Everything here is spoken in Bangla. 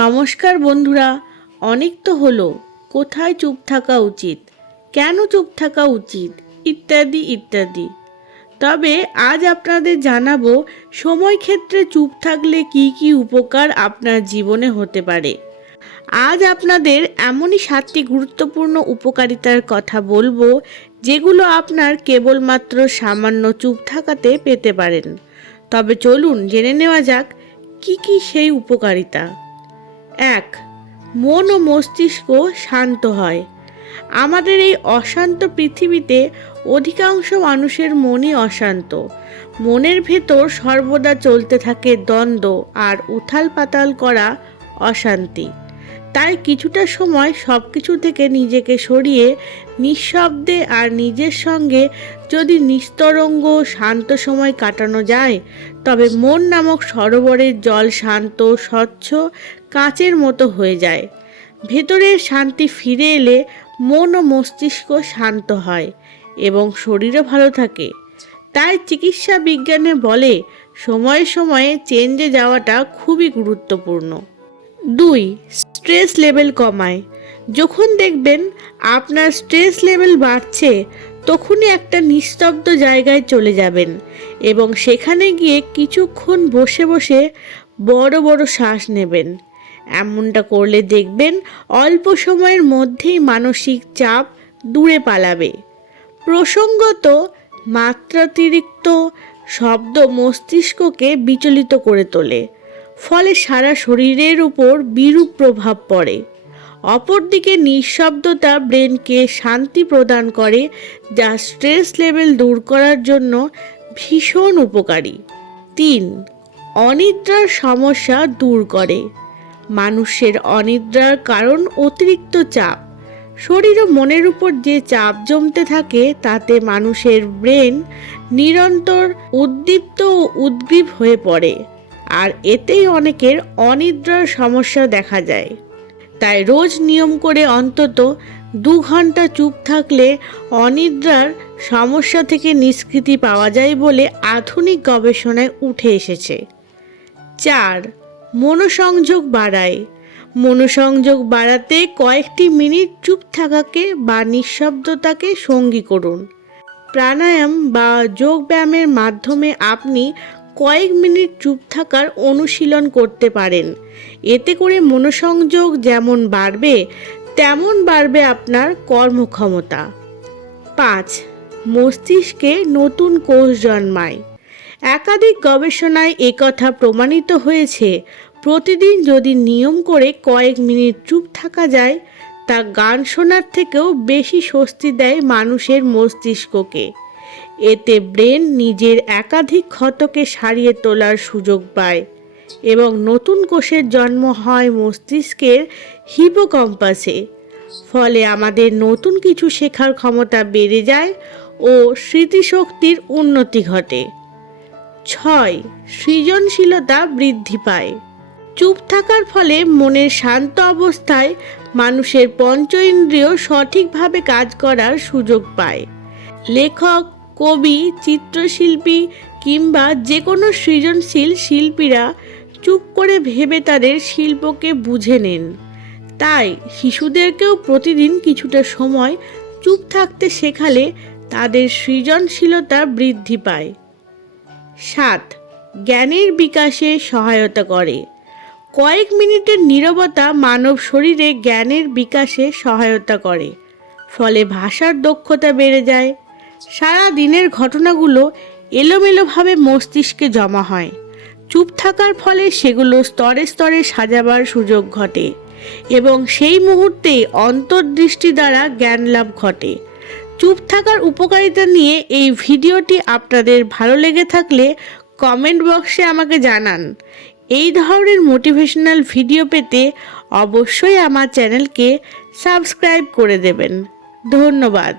নমস্কার বন্ধুরা, অনেক তো হলো। কোথায় চুপ থাকা উচিত, কেন চুপ থাকা উচিত, ইত্যাদি ইত্যাদি। তবে আজ আপনাদের জানাবো সময় ক্ষেত্রে চুপ থাকলে কি কি উপকার আপনার জীবনে হতে পারে। আজ আপনাদের এমনই 7টি গুরুত্বপূর্ণ উপকারিতার কথা বলবো, যেগুলো আপনার কেবলমাত্র সামান্য চুপ থাকাতে পেতে পারেন। তবে চলুন জেনে নেওয়া যাক কি কি সেই উপকারিতা। 1. মন ও মস্তিষ্ক শান্ত হয়। আমাদের এই অশান্ত পৃথিবীতে অধিকাংশ মানুষের মনই অশান্ত। মনের ভেতর সর্বদা চলতে থাকে দ্বন্দ্ব আর উথাল পাতাল করা অশান্তি। তাই কিছুটা সময় সব কিছু থেকে নিজেকে সরিয়ে নিঃশব্দে আর নিজের সঙ্গে যদি নিস্তরঙ্গ শান্ত সময় কাটানো যায়, তবে মন নামক সরোবরের জল শান্ত স্বচ্ছ কাচের মতো হয়ে যায়। ভেতরের শান্তি ফিরে এলে মন ও মস্তিষ্ক শান্ত হয় এবং শরীরও ভালো থাকে। তাই চিকিৎসা বিজ্ঞানে বলে সময়ে সময়ে চেঞ্জে যাওয়াটা খুবই গুরুত্বপূর্ণ। 2. স্ট্রেস লেভেল কমায়। যখন দেখবেন আপনার স্ট্রেস লেভেল বাড়ছে, তখনই একটা নিস্তব্ধ জায়গায় চলে যাবেন এবং সেখানে গিয়ে কিছুক্ষণ বসে বসে বড় বড় শ্বাস নেবেন। এমনটা করলে দেখবেন অল্প সময়ের মধ্যেই মানসিক চাপ দূরে পালাবে। প্রসঙ্গত, মাত্রাতিরিক্ত শব্দ মস্তিষ্ককে বিচলিত করে তোলে, ফলে সারা শরীরের উপর বিরূপ প্রভাব পড়ে। অপরদিকে নিঃশব্দতা ব্রেনকে শান্তি প্রদান করে, যা স্ট্রেস লেভেল দূর করার জন্য ভীষণ উপকারী। 3. অনিদ্রার সমস্যা দূর করে। মানুষের অনিদ্রার কারণ অতিরিক্ত চাপ। শরীর ও মনের উপর যে চাপ জমতে থাকে, তাতে মানুষের ব্রেন নিরন্তর উদ্দীপ্ত ও উদ্গ্রীব হয়ে পড়ে, আর এতেই অনেকের অনিদ্রার সমস্যা দেখা যায়। তাই রোজ নিয়ম করে অন্তত 2 ঘন্টা চুপ থাকলে অনিদ্রার সমস্যা থেকে নিষ্কৃতি পাওয়া যায় বলে আধুনিক গবেষণায় উঠে এসেছে। 4. মনোসংযোগ বাড়ায়। মনোসংযোগ বাড়াতে কয়েকটি মিনিট চুপ থাকাকে বা নিঃশব্দতাকে সঙ্গী করুন। প্রাণায়াম বা যোগ ব্যায়ামের মাধ্যমে আপনি কয়েক মিনিট চুপ থাকার অনুশীলন করতে পারেন। এতে করে মনোসংযোগ যেমন বাড়বে, তেমন বাড়বে আপনার কর্মক্ষমতা। 5. মস্তিষ্কে নতুন কোষ জন্মায়। একাধিক গবেষণায় একথা প্রমাণিত হয়েছে, প্রতিদিন যদি নিয়ম করে কয়েক মিনিট চুপ থাকা যায়, তা গান শোনার থেকেও বেশি স্বস্তি দেয় মানুষের মস্তিষ্ককে। এতে ব্রেন নিজের একাধিক ক্ষতকে সারিয়ে তোলার সুযোগ পায় এবং নতুন কোষের জন্ম হয় মস্তিষ্কের হিপোক্যাম্পাসে। ফলে আমাদের নতুন কিছু শেখার ক্ষমতা বেড়ে যায় ও স্মৃতিশক্তির উন্নতি ঘটে। 6. সৃজনশীলতা বৃদ্ধি পায়। চুপ থাকার ফলে মনের শান্ত অবস্থায় মানুষের পঞ্চ ইন্দ্রিয় সঠিকভাবে কাজ করার সুযোগ পায়। লেখক, কবি, চিত্রশিল্পী কিংবা যে কোনো সৃজনশীল শিল্পীরা চুপ করে ভেবে তাদের শিল্পকে বুঝে নেন। তাই শিশুদেরকেও প্রতিদিন কিছুটা সময় চুপ থাকতে শেখালে তাদের সৃজনশীলতা বৃদ্ধি পায়। 7. জ্ঞানের বিকাশে সহায়তা করে। কয়েক মিনিটের নীরবতা মানব শরীরে জ্ঞানের বিকাশে সহায়তা করে, ফলে ভাষার দক্ষতা বেড়ে যায়। সারা দিনের ঘটনাগুলো এলোমেলোভাবে মস্তিষ্কে জমা হয়। চুপ থাকার ফলে সেগুলো স্তরে স্তরে সাজাবার সুযোগ ঘটে এবং সেই মুহূর্তেই অন্তর্দৃষ্টি দ্বারা জ্ঞান লাভ ঘটে। চুপ থাকার উপকারিতা নিয়ে এই ভিডিওটি আপনাদের ভালো লেগে থাকলে কমেন্ট বক্সে আমাকে জানান। এই ধরনের মোটিভেশনাল ভিডিও পেতে অবশ্যই আমার চ্যানেলকে সাবস্ক্রাইব করে দেবেন। ধন্যবাদ।